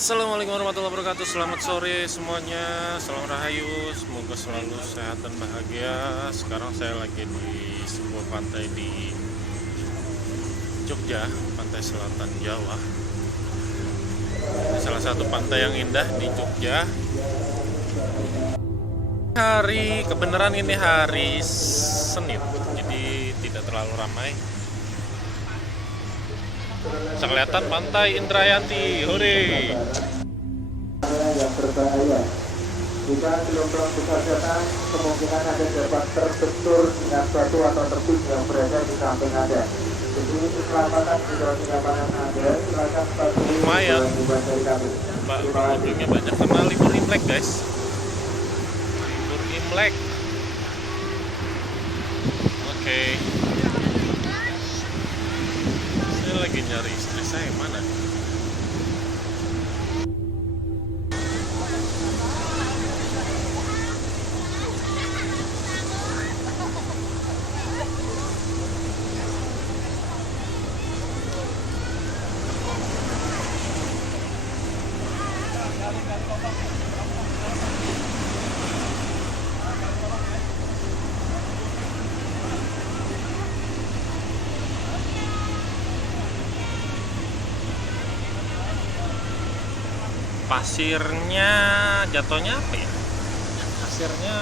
Assalamualaikum warahmatullahi wabarakatuh. Selamat sore semuanya. Salam rahayu. Semoga selalu sehat dan bahagia. Sekarang saya lagi di sebuah pantai di Jogja, pantai selatan Jawa. Ini salah satu pantai yang indah di Jogja. Kebenaran ini hari Senin, jadi tidak terlalu ramai. Bisa kelihatan pantai Indrayati, hore. Yang berbahaya. Jika gelombang besar datang, kemungkinan Anda dapat terbentur dengan batu atau tebing yang berada di samping Anda. Jadi keselamatan juga kenyamanan Anda, silakan patuhi Lumayan. himbauan dari kami. Pak, pengunjungnya banyak karena libur Imlek, guys. Libur Imlek. Oke. Saya lagi nyari istri saya, mana? Pasirnya jatuhnya apa ya? Pasirnya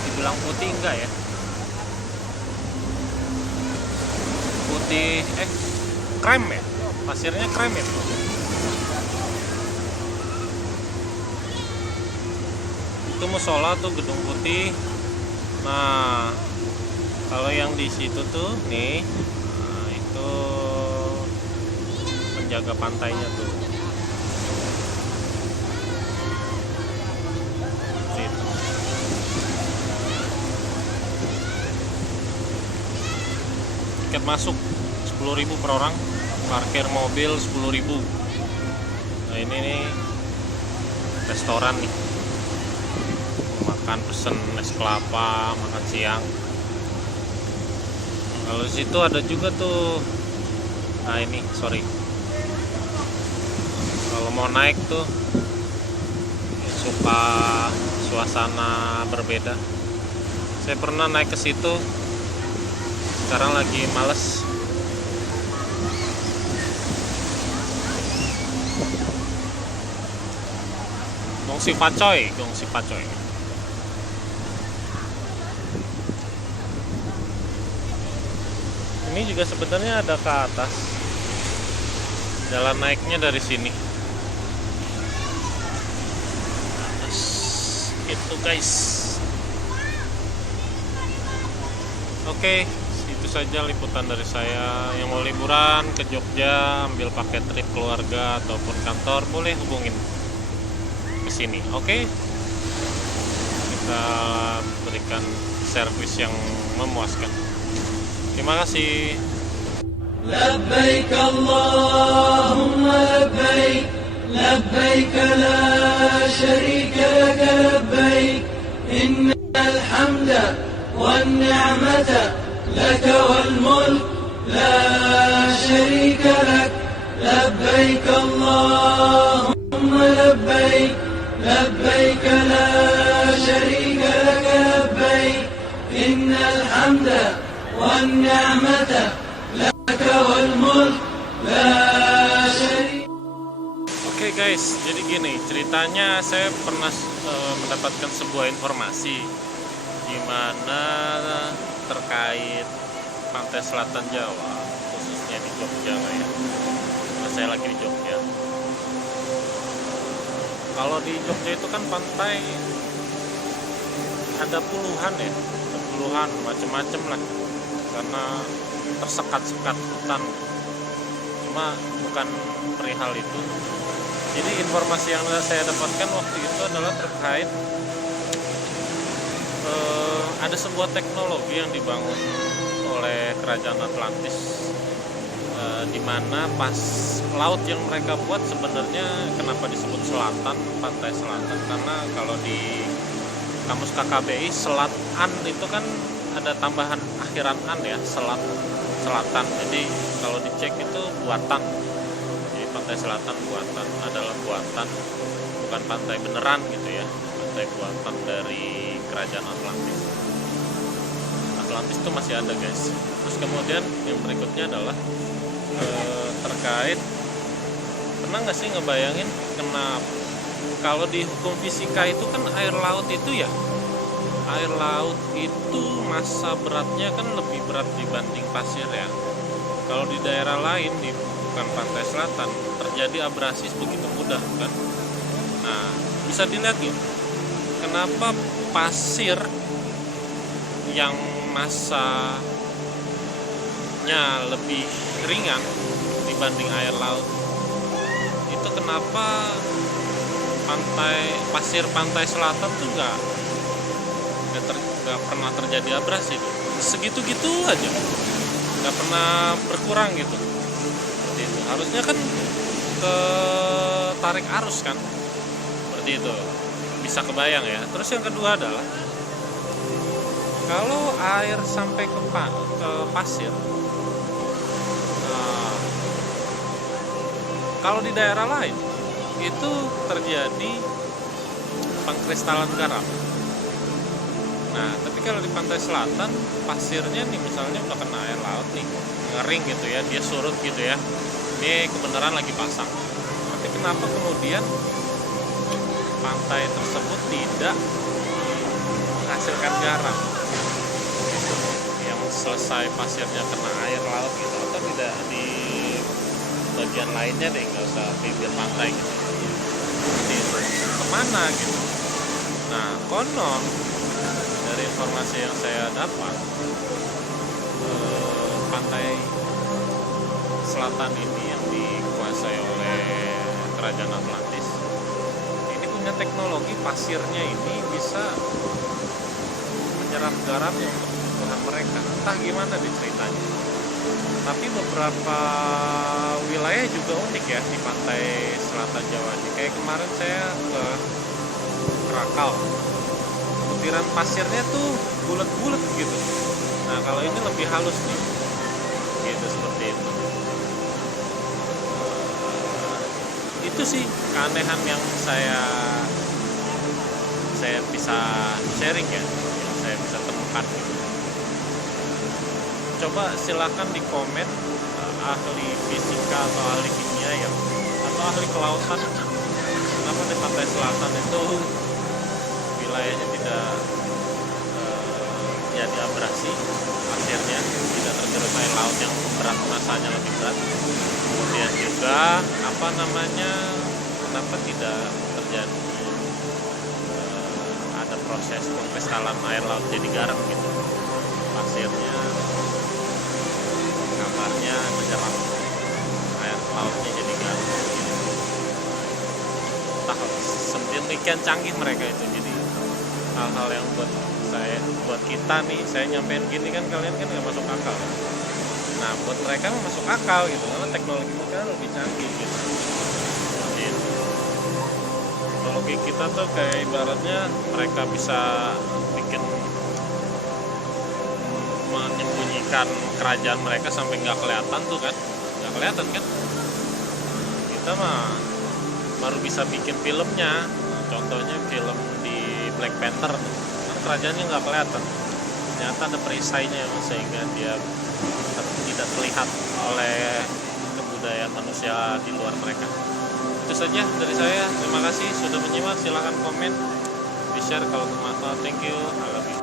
dibilang putih enggak ya? Putih, krem ya? Pasirnya krem ya? Itu musola tuh, gedung putih. Nah, kalau yang di situ tuh nih, nah itu penjaga pantainya tuh. Situ. Tiket masuk 10.000 per orang, parkir mobil 10.000. Nah ini nih restoran nih, makan pesen es kelapa, makan siang. Kalau di situ ada juga tuh. Nah ini sorry, kalau mau naik tuh ya suka suasana berbeda. Saya pernah naik ke situ, sekarang lagi males. Gongsi Pacoy. Ini juga sebenarnya ada ke atas. Jalan naiknya dari sini. Itu guys. Oke, itu saja liputan dari saya. Yang mau liburan ke Jogja, ambil paket trip keluarga ataupun kantor, boleh hubungin ke sini. Oke. Kita berikan servis yang memuaskan. Terima kasih. لبيك اللهم لبيك لبيك لا شريك لك لبيك إن الحمد والنعمة لك والملك لا شريك لك لبيك اللهم لبيك لبيك لا شريك لك لبيك إن الحمد والنعمة لك والملك لا شريك. Oke guys, jadi gini ceritanya, saya pernah mendapatkan sebuah informasi di mana terkait pantai selatan Jawa, khususnya di Jogja ya. Nah, saya lagi di Jogja. Kalau di Jogja itu kan pantai ada puluhan ya, puluhan macam-macam lah, karena tersekat-sekat hutan. Cuma bukan perihal itu. Jadi informasi yang saya dapatkan waktu itu adalah terkait ada sebuah teknologi yang dibangun oleh kerajaan Atlantis, di mana pas laut yang mereka buat sebenarnya kenapa disebut selatan, pantai selatan, karena kalau di kamus KKBI selatan itu kan ada tambahan akhiran an ya, selatan. Jadi kalau dicek itu buatan. Jadi pantai selatan buatan, adalah buatan, bukan pantai beneran gitu ya, pantai buatan dari kerajaan Atlantis. Atlantis itu masih ada guys. Terus kemudian yang berikutnya adalah terkait, pernah nggak sih ngebayangin kenapa kalau di hukum fisika itu kan air laut itu ya, air laut itu massa beratnya kan lebih berat dibanding pasir ya. Kalau di daerah lain, di bukan pantai selatan, terjadi abrasi begitu mudah kan. Nah, bisa dilihat ya, kenapa pasir yang massanya lebih ringan dibanding air laut, itu kenapa pasir pantai selatan tuh nggak pernah terjadi abrasi, segitu-gitu aja, nggak pernah berkurang gitu. Seperti itu harusnya kan ke tarik arus kan, seperti itu, bisa kebayang ya. Terus yang kedua adalah kalau air sampai ke pasir, kalau di daerah lain itu terjadi pengkristalan garam. Nah, tapi kalau di pantai selatan, pasirnya nih misalnya udah kena air laut nih, ngering gitu ya, dia surut gitu ya, ini kebenaran lagi pasang. Tapi kenapa kemudian pantai tersebut tidak menghasilkan garam gitu, yang selesai pasirnya kena air laut gitu, atau tidak di bagian lainnya deh, nggak usah bibir pantai gitu, kemana gitu. Nah, konon dari informasi yang saya dapat, pantai selatan ini yang dikuasai oleh kerajaan Atlantis ini punya teknologi pasirnya ini bisa menyerap garam untuk kebutuhan mereka. Entah gimana deh ceritanya. Tapi beberapa wilayah juga unik ya di pantai selatan Jawa ini. Kayak kemarin saya ke Krakal, butiran pasirnya tuh bulat-bulat gitu. Nah, kalau ini lebih halus nih, gitu, seperti itu. Itu sih keanehan yang saya bisa sharing ya, yang saya bisa temukan gitu. Coba silakan di komen ahli fisika atau ahli kimia ya, atau ahli kelautan, kenapa di pantai selatan itu wilayahnya tidak jadi abrasi pasirnya, tidak tergerus air laut yang berat, masanya lebih berat. Kemudian juga kenapa tidak terjadi ada proses pengkristalan air laut jadi garam gitu, pasirnya kabarnya menyerap air lautnya jadi garam gitu. Sedemikian canggih mereka itu. Jadi hal-hal yang buat kita nih, saya nyampein gini kan, kalian kan nggak masuk akal. Nah, buat mereka masuk akal gitu, karena teknologi mereka lebih canggih gitu. Gitu. Teknologi kita tuh kayak ibaratnya mereka bisa bikin menyembunyikan kerajaan mereka sampai nggak kelihatan tuh kan, nggak kelihatan kan. Kita mah baru bisa bikin filmnya, contohnya film di Black Panther kan, kerajaannya nggak kelihatan, ternyata ada perisainya sehingga dia tidak terlihat oleh kebudayaan manusia di luar mereka. Itu saja dari saya, terima kasih sudah menyimak. Silahkan komen, di share kalau bermanfaat. Thank you, I love you.